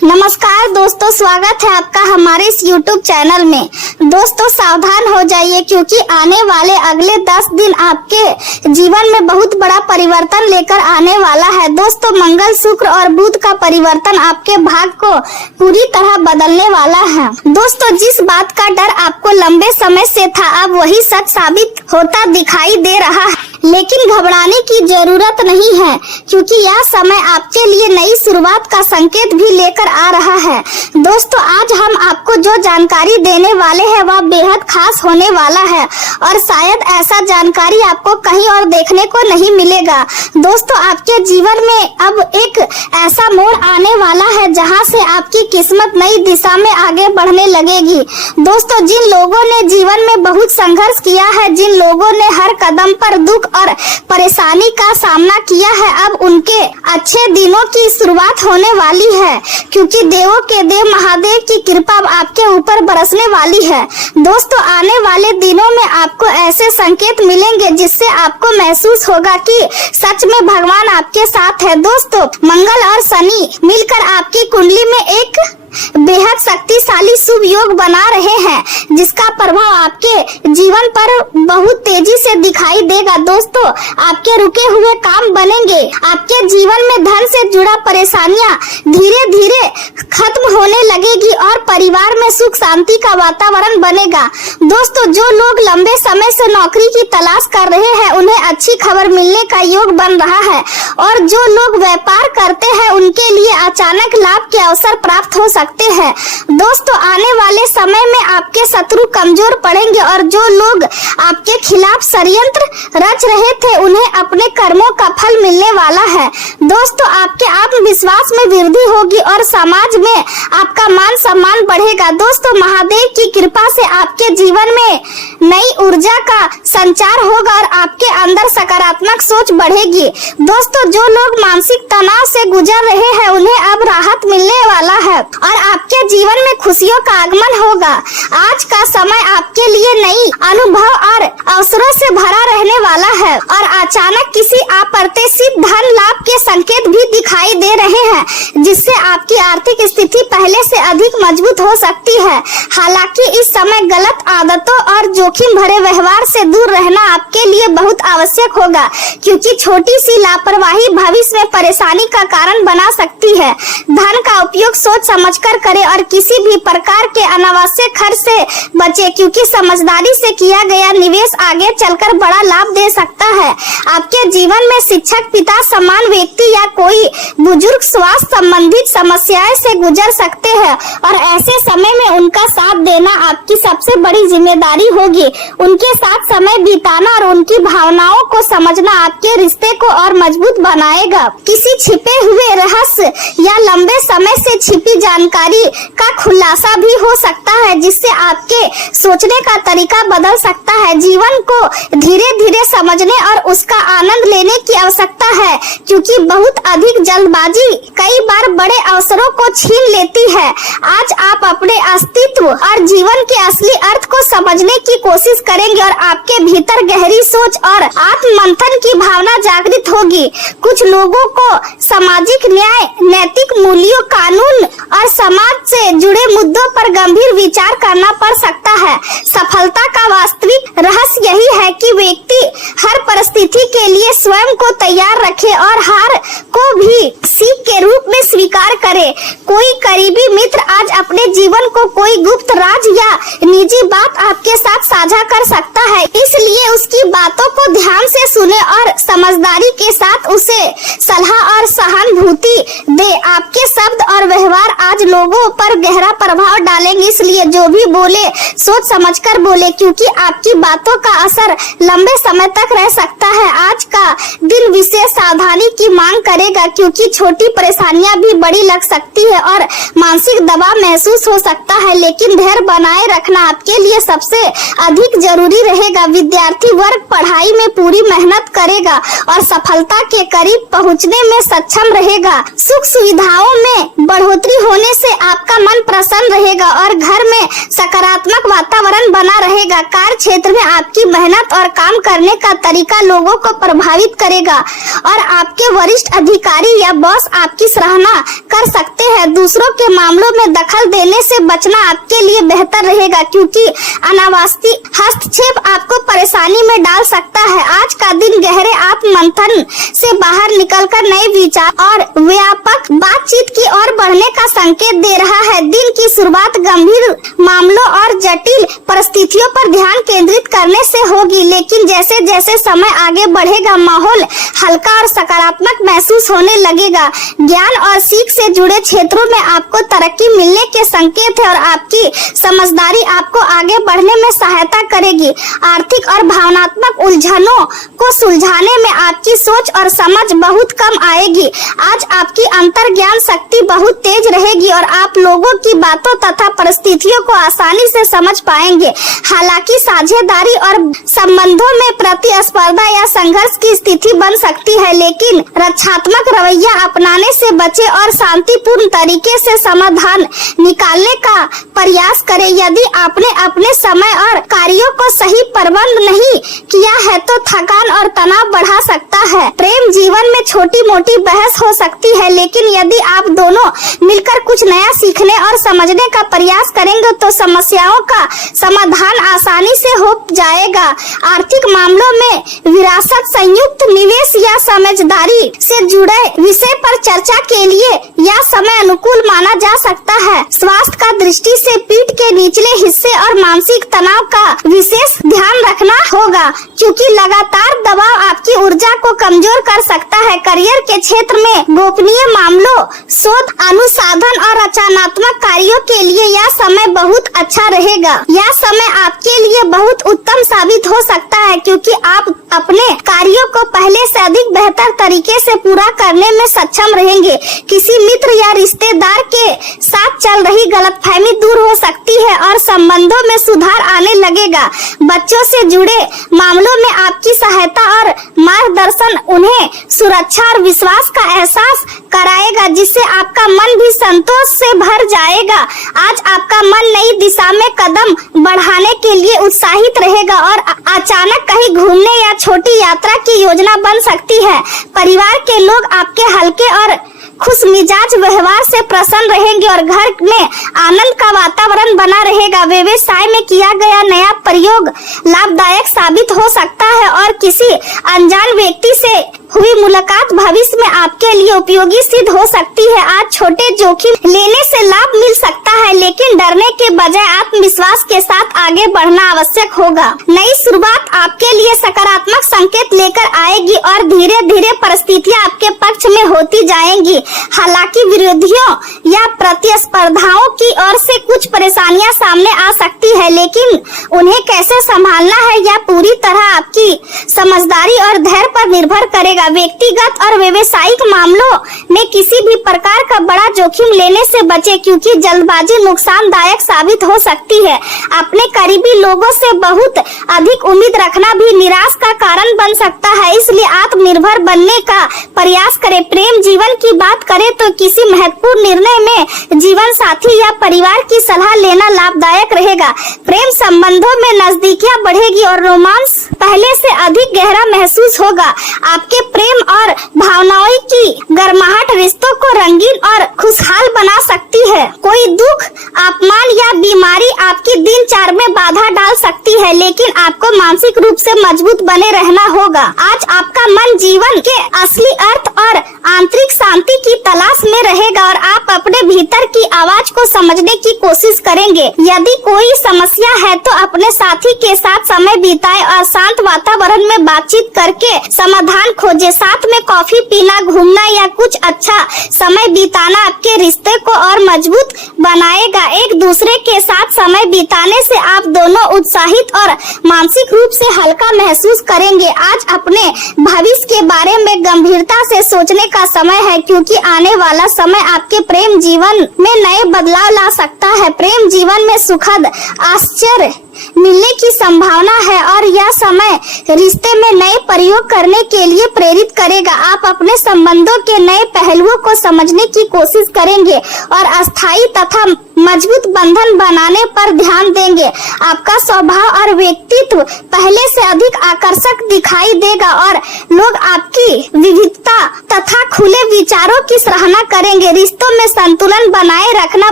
नमस्कार दोस्तों, स्वागत है आपका हमारे इस YouTube चैनल में। दोस्तों सावधान हो जाइए क्योंकि आने वाले अगले 10 दिन आपके जीवन में बहुत बड़ा परिवर्तन लेकर आने वाला है। दोस्तों मंगल, शुक्र और बुध का परिवर्तन आपके भाग्य को पूरी तरह बदलने वाला है। दोस्तों जिस बात का डर आपको लंबे समय से था, अब वही सच साबित होता दिखाई दे रहा है। लेकिन घबराने की जरूरत नहीं है क्योंकि यह समय आपके लिए नई शुरुआत का संकेत भी लेकर आ रहा है। दोस्तों आज हम आपको जो जानकारी देने वाले हैं वह बेहद खास होने वाला है और शायद ऐसा जानकारी आपको कहीं और देखने को नहीं मिलेगा। दोस्तों आपके जीवन में अब एक ऐसा मोड़ आने वाला है जहां से आपकी किस्मत नई दिशा में आगे बढ़ने लगेगी। दोस्तों जिन लोगों ने जीवन में बहुत संघर्ष किया है, जिन लोगों ने हर कदम पर दुख और परेशानी का सामना किया है, अब उनके अच्छे दिनों की शुरुआत होने वाली है क्योंकि देवों के देव महादेव की कृपा आपके ऊपर बरसने वाली है। दोस्तों आने वाले दिनों में आपको ऐसे संकेत मिलेंगे जिससे आपको महसूस होगा कि सच में भगवान आपके साथ है। दोस्तों मंगल और शनि मिलकर आपकी कुंडली में एक बेहद शक्तिशाली शुभ योग बना रहे हैं जिसका प्रभाव आपके जीवन पर बहुत तेजी से दिखाई देगा। दोस्तों आपके रुके हुए काम बनेंगे, आपके जीवन में धन से जुड़ा परेशानियां धीरे धीरे खत्म होने लगेगी और परिवार में सुख शांति का वातावरण बनेगा। दोस्तों जो लोग लंबे समय से नौकरी की तलाश कर रहे हैं उन्हें अच्छी खबर मिलने का योग बन रहा है और जो लोग व्यापार करते हैं उनके लिए अचानक लाभ के अवसर प्राप्त हो सकते हैं। दोस्तों आने वाले समय में आपके शत्रु कमजोर पड़ेंगे और जो लोग आपके खिलाफ षड्यंत्र रच रहे थे उन्हें अपने कर्मों का फल मिलने वाला है। दोस्तों आपके आत्मविश्वास में वृद्धि होगी और समाज में आपका मान सम्मान बढ़ेगा। दोस्तों महादेव की कृपा से आपके जीवन में नई ऊर्जा का संचार होगा और आपके अंदर सकारात्मक सोच बढ़ेगी। दोस्तों जो लोग मानसिक तनाव से गुजर रहे हैं उन्हें अब राहत मिलने वाला है और आपके जीवन में खुशियों का आगमन होगा। आज का समय आपके लिए नई अनुभव और अवसरों से भरा रहने वाला है और अचानक किसी अप्रत्याशित धन लाभ के संकेत भी दिखाई दे रहे हैं जिससे आपकी आर्थिक स्थिति पहले से अधिक मजबूत हो सकती है। हालांकि इस समय गलत आदतों और जोखिम भरे व्यवहार से दूर रहना आपके लिए बहुत आवश्यक होगा क्योंकि छोटी सी लापरवाही भविष्य में परेशानी का कारण बना सकती है। धन का उपयोग सोच समझकर करें और किसी भी प्रकार के अनावश्यक खर्च से बचें क्योंकि समझदारी से किया गया निवेश आगे चलकर बड़ा लाभ दे सकता है। आपके जीवन में शिक्षक, पिता समान व्यक्ति या कोई बुजुर्ग स्वास्थ्य संबंधित समस्याएं से गुजर सकते हैं और ऐसे समय में उनका साथ देना आपकी सबसे बड़ी जिम्मेदारी होगी। उनके साथ समय बिताना और उनकी भावनाओं को समझना आपके रिश्ते को और मजबूत बनाएगा। किसी छिपे हुए रहस्य या लंबे समय से छिपी जानकारी का खुलासा भी हो सकता है जिससे आपके सोचने का तरीका बदल सकता है। जीवन को धीरे धीरे समझने और उसका आनंद लेने की आवश्यकता है क्योंकि बहुत अधिक जल्दबाजी कई बार बड़े अवसरों को छीन लेती है। आज आप अपने अस्तित्व और जीवन के असली अर्थ को समझने की कोशिश करेंगे और आपके भीतर गहरी सोच और आत्म मंथन की भावना जागृत होगी। कुछ लोगों को सामाजिक न्याय, नैतिक मूल्यों, कानून और समाज से जुड़े मुद्दों पर गंभीर विचार करना पड़ सकता है। सफलता का वास्तविक रहस्य यही है कि व्यक्ति हर परिस्थिति के लिए स्वयं को तैयार रखे और हार को भी सीख के रूप में स्वीकार करे। कोई करीबी मित्र आज अपने जीवन को कोई गुप्त राज या निजी बात आपके साथ साझा कर सकता है, इसलिए उसकी बातों को ध्यान से सुने और समझदारी के साथ उसे सलाह और सहानुभूति दे। आपके शब्द और व्यवहार आज लोगों पर गहरा प्रभाव डालेंगे, इसलिए जो भी बोले सोच समझकर बोले क्योंकि आपकी बातों का असर लंबे समय तक रह सकता है। आज का दिन विशेष सावधानी की मांग करेगा क्योंकि छोटी परेशानियां भी बड़ी लग सकती है और मानसिक दबाव महसूस हो सकता है, लेकिन धैर्य बनाए रखना आपके लिए सबसे अधिक जरूरी रहेगा। विद्यार्थी वर्ग पढ़ाई में पूरी मेहनत करेगा और सफलता के करीब पहुंचने में सक्षम रहेगा। सुख सुविधाओं में बढ़ोतरी होने से आपका मन प्रसन्न रहेगा और घर में सकारात्मक वातावरण बना रहेगा। कार्य क्षेत्र में आपकी मेहनत और काम करने का तरीका लोगों को प्रभावित करेगा और आपके वरिष्ठ अधिकारी या बॉस आपकी सराहना कर सकते हैं। दूसरों के मामलों में दखल देने से बचना आपके लिए बेहतर रहेगा, क्योंकि अनावश्यक हस्तक्षेप आपको परेशानी में डाल सकता है। आज का दिन गहरे आत्म मंथन से बाहर निकलकर नए विचार और व्यापक बातचीत की ओर बढ़ने का संकेत दे रहा है। दिन की शुरुआत गंभीर मामलों और जटिल परिस्थितियों पर ध्यान केंद्रित करने से होगी, लेकिन जैसे जैसे समय आगे बढ़ेगा माहौल हल्का और सकारात्मक महसूस होने लगेगा। ज्ञान और सीख से जुड़े क्षेत्रों में आपको तरक्की मिलने के संकेत है और आपकी समझदारी आपको आगे बढ़ने में सहायता करेगी। आर्थिक और भावनात्मक उलझनों को सुलझाने में आपकी सोच और समझ बहुत कम आएगी। आज आपकी अंतर ज्ञान शक्ति बहुत तेज रहेगी और आप लोगों की बातों तथा परिस्थितियों को आसानी से समझ पाएंगे। हालांकि साझेदारी और संबंधों में प्रतिस्पर्धा या संघर्ष की स्थिति बन सकती है, लेकिन रक्षात्मक रवैया अपनाने से बचे और शांतिपूर्ण तरीके से समाधान निकालने का प्रयास करें। यदि आपने अपने समय और कार्यों को सही प्रबंध नहीं किया है तो थकान और तनाव बढ़ा सकता है। प्रेम जीवन में छोटी मोटी बहस हो सकती है, लेकिन यदि आप दोनों मिलकर कुछ नया सीखने और समझने का प्रयास करेंगे तो समस्याओं का समाधान आसानी से हो जाएगा। आर्थिक मामलों में विरासत, संयुक्त निवेश या समझदारी से जुड़े विषय पर चर्चा के लिए यह समय अनुकूल माना जा सकता है। स्वास्थ्य का दृष्टि से पीठ के निचले हिस्से और मानसिक तनाव का विशेष ध्यान रखना होगा, क्योंकि लगातार दबाव आपकी ऊर्जा को कमजोर कर सकता है। करियर के क्षेत्र में गोपनीय मामलों, शोध, अनुसंधान और रचनात्मक कार्यों के लिए यह समय बहुत अच्छा रहेगा। यह समय आपके लिए बहुत उत्तम साबित हो सकता है, क्योंकि आप अपने कार्यों को पहले से अधिक बेहतर तरीके से पूरा करने में सक्षम रहेंगे। किसी मित्र या रिश्तेदार के साथ चल रही गलतफहमी दूर हो सकती है और संबंधों में सुधार आने लगेगा। बच्चों से जुड़े मामलों में आपकी सहायता और मार्गदर्शन उन्हें सुरक्षा और विश्वास का एहसास कराएगा, जिससे आपका मन भी संतोष से भर जाएगा। आज आपका मन नई दिशा में कदम बढ़ाने के लिए उत्साहित रहेगा और अचानक कहीं घूमने या छोटी यात्रा की योजना बन सकती है। परिवार के लोग आपके हल्के और खुश मिजाज व्यवहार से प्रसन्न रहेंगे और घर में आनंद का वातावरण बना रहेगा। व्यवसाय में किया गया नया प्रयोग लाभदायक साबित हो सकता है और किसी अनजान व्यक्ति से हुई मुलाकात भविष्य में आपके लिए उपयोगी सिद्ध हो सकती है। आज छोटे जोखिम लेने से लाभ मिल सकता है, लेकिन डरने के बजाय आत्मविश्वास के साथ आगे बढ़ना आवश्यक होगा। नई शुरुआत आपके लिए सकारात्मक संकेत लेकर आएगी और धीरे धीरे परिस्थितियां आपके पक्ष में होती जाएंगी। हालांकि विरोधियों या प्रतिस्पर्धाओं की ओर से कुछ परेशानियां सामने आ सकती है, लेकिन उन्हें कैसे संभालना है यह पूरी तरह आपकी समझदारी और धैर्य पर निर्भर करेगा। व्यक्तिगत और व्यवसायिक मामलों में किसी भी प्रकार का बड़ा जोखिम लेने से बचे, क्योंकि जल्दबाजी नुकसानदायक साबित हो सकती है। अपने करीबी लोगों से बहुत अधिक उम्मीद रखना भी निराश का कारण बन सकता है, इसलिए आत्मनिर्भर बनने का प्रयास करें। प्रेम जीवन की बात करें तो किसी महत्वपूर्ण निर्णय में जीवन साथी या परिवार की सलाह लेना लाभदायक रहेगा। प्रेम संबंधों में नजदीकियां बढ़ेगी और रोमांस पहले से अधिक गहरा महसूस होगा। आपके प्रेम और भावनाओं की गर्माहट रिश्तों को रंगीन और खुशहाल बना सकती है। कोई दुख, अपमान या बीमारी आपकी दिनचर्या में बाधा डाल सकती है, लेकिन आपको मानसिक रूप से मजबूत बने रहना होगा। आज आपका मन जीवन के असली अर्थ और आंतरिक शांति की तलाश में रहेगा और आप अपने भीतर की आवाज को समझने की कोशिश करेंगे। यदि कोई समस्या है तो अपने साथी के साथ समय बिताएं और शांत वातावरण में बातचीत करके समाधान खोजे। साथ में कॉफी पीना, घूमना या कुछ अच्छा समय बिताना आपके रिश्ते को और मजबूत बनाएगा। एक दूसरे के साथ समय बिताने से आप दोनों उत्साहित और मानसिक रूप से हल्का महसूस करेंगे। आज अपने भविष्य के बारे में गंभीरता से सोचने का समय है, क्योंकि आने वाला समय आपके प्रेम जीवन में नए बदलाव ला सकता है। प्रेम जीवन में सुखद, आश्चर्य मिलने की संभावना है और यह समय रिश्ते में नए प्रयोग करने के लिए प्रेरित करेगा। आप अपने संबंधों के नए पहलुओं को समझने की कोशिश करेंगे और अस्थायी तथा मजबूत बंधन बनाने पर ध्यान देंगे। आपका स्वभाव और व्यक्तित्व पहले से अधिक आकर्षक दिखाई देगा और लोग आपकी विविधता तथा खुले विचारों की सराहना करेंगे। रिश्तों में संतुलन बनाए रखना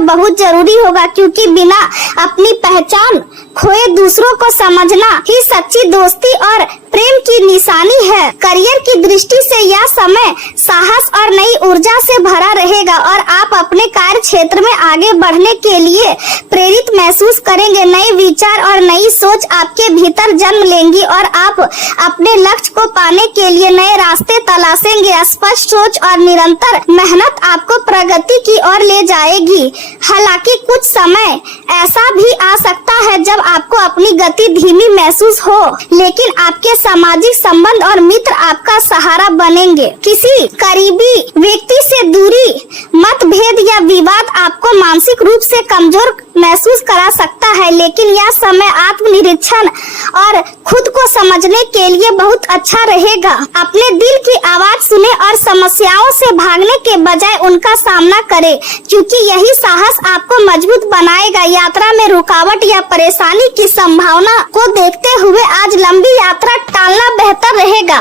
बहुत जरूरी होगा, क्योंकि बिना अपनी पहचान खोए दूसरों को समझना ही सच्ची दोस्ती और प्रेम की निशानी है। करियर की दृष्टि से यह समय साहस और नई ऊर्जा से भरा रहेगा और आप अपने कार्य क्षेत्र में आगे बढ़ने के लिए प्रेरित महसूस करेंगे। नए विचार और नई सोच आपके भीतर जन्म लेंगी और आप अपने लक्ष्य को पाने के लिए नए रास्ते तलाशेंगे। स्पष्ट सोच और निरंतर मेहनत आपको प्रगति की ओर ले जाएगी। हालांकि कुछ समय ऐसा भी आ सकता है जब आपको अपनी गति धीमी महसूस हो, लेकिन आपके सामाजिक संबंध और मित्र आपका सहारा बनेंगे। किसी करीबी व्यक्ति से दूरी, मतभेद या विवाद आपको मानसिक रूप से कमजोर महसूस करा सकता है, लेकिन यह समय आत्मनिरीक्षण और खुद को समझने के लिए बहुत अच्छा रहेगा। अपने दिल की आवाज सुने और समस्याओं से भागने के बजाय उनका सामना करें, क्योंकि यही साहस आपको मजबूत बनाएगा। यात्रा में रुकावट या परेशानी की संभावना को देखते हुए आज लंबी यात्रा टालना बेहतर रहेगा।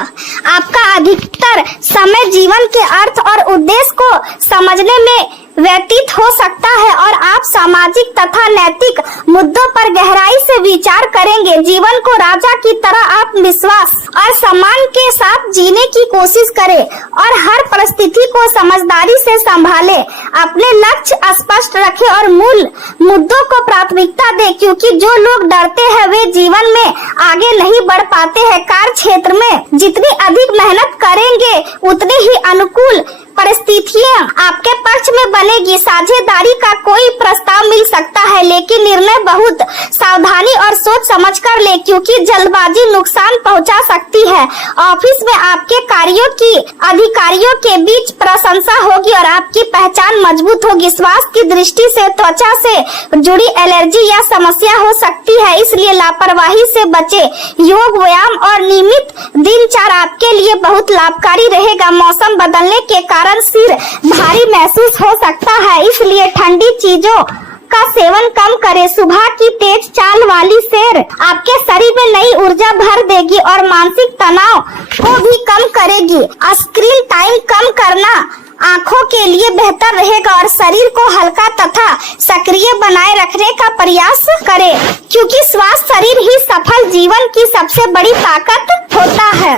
आपका अधिकतर समय जीवन के अर्थ और उद्देश्य को समझने में व्यतीत हो सकता है और आप सामाजिक तथा नैतिक मुद्दों पर गहराई से विचार करेंगे। जीवन को राजा की तरह आत्मविश्वास और सम्मान के साथ जीने की कोशिश करें और हर परिस्थिति को समझदारी से संभालें। अपने लक्ष्य स्पष्ट रखें और मूल मुद्दों को प्राथमिकता दें, क्योंकि जो लोग डरते हैं वे जीवन में आगे नहीं बढ़ पाते हैं। कार्य क्षेत्र में जितनी अधिक मेहनत करेंगे उतनी ही अनुकूल परिस्थितियाँ आपके पक्ष में बनेगी। साझेदारी का कोई प्रस्ताव मिल सकता है, लेकिन निर्णय बहुत सावधानी और सोच समझ कर ले, क्योंकि जल्दबाजी नुकसान पहुंचा सकती है। ऑफिस में आपके कार्यों की अधिकारियों के बीच प्रशंसा होगी और आपकी पहचान मजबूत होगी। स्वास्थ्य की दृष्टि से त्वचा से जुड़ी एलर्जी या समस्या हो सकती है, इसलिए लापरवाही से बचे। योग, व्यायाम और नियमित दिनचर्या आपके लिए बहुत लाभकारी रहेगा। मौसम बदलने के कारण सिर भारी महसूस हो सकता है, इसलिए ठंडी चीजों का सेवन कम करें। सुबह की तेज चाल वाली सैर आपके शरीर में नई ऊर्जा भर देगी और मानसिक तनाव को भी कम करेगी। स्क्रीन टाइम कम करना आँखों के लिए बेहतर रहेगा और शरीर को हल्का तथा सक्रिय बनाए रखने का प्रयास करें, क्योंकि स्वस्थ शरीर ही सफल जीवन की सबसे बड़ी ताकत होता है।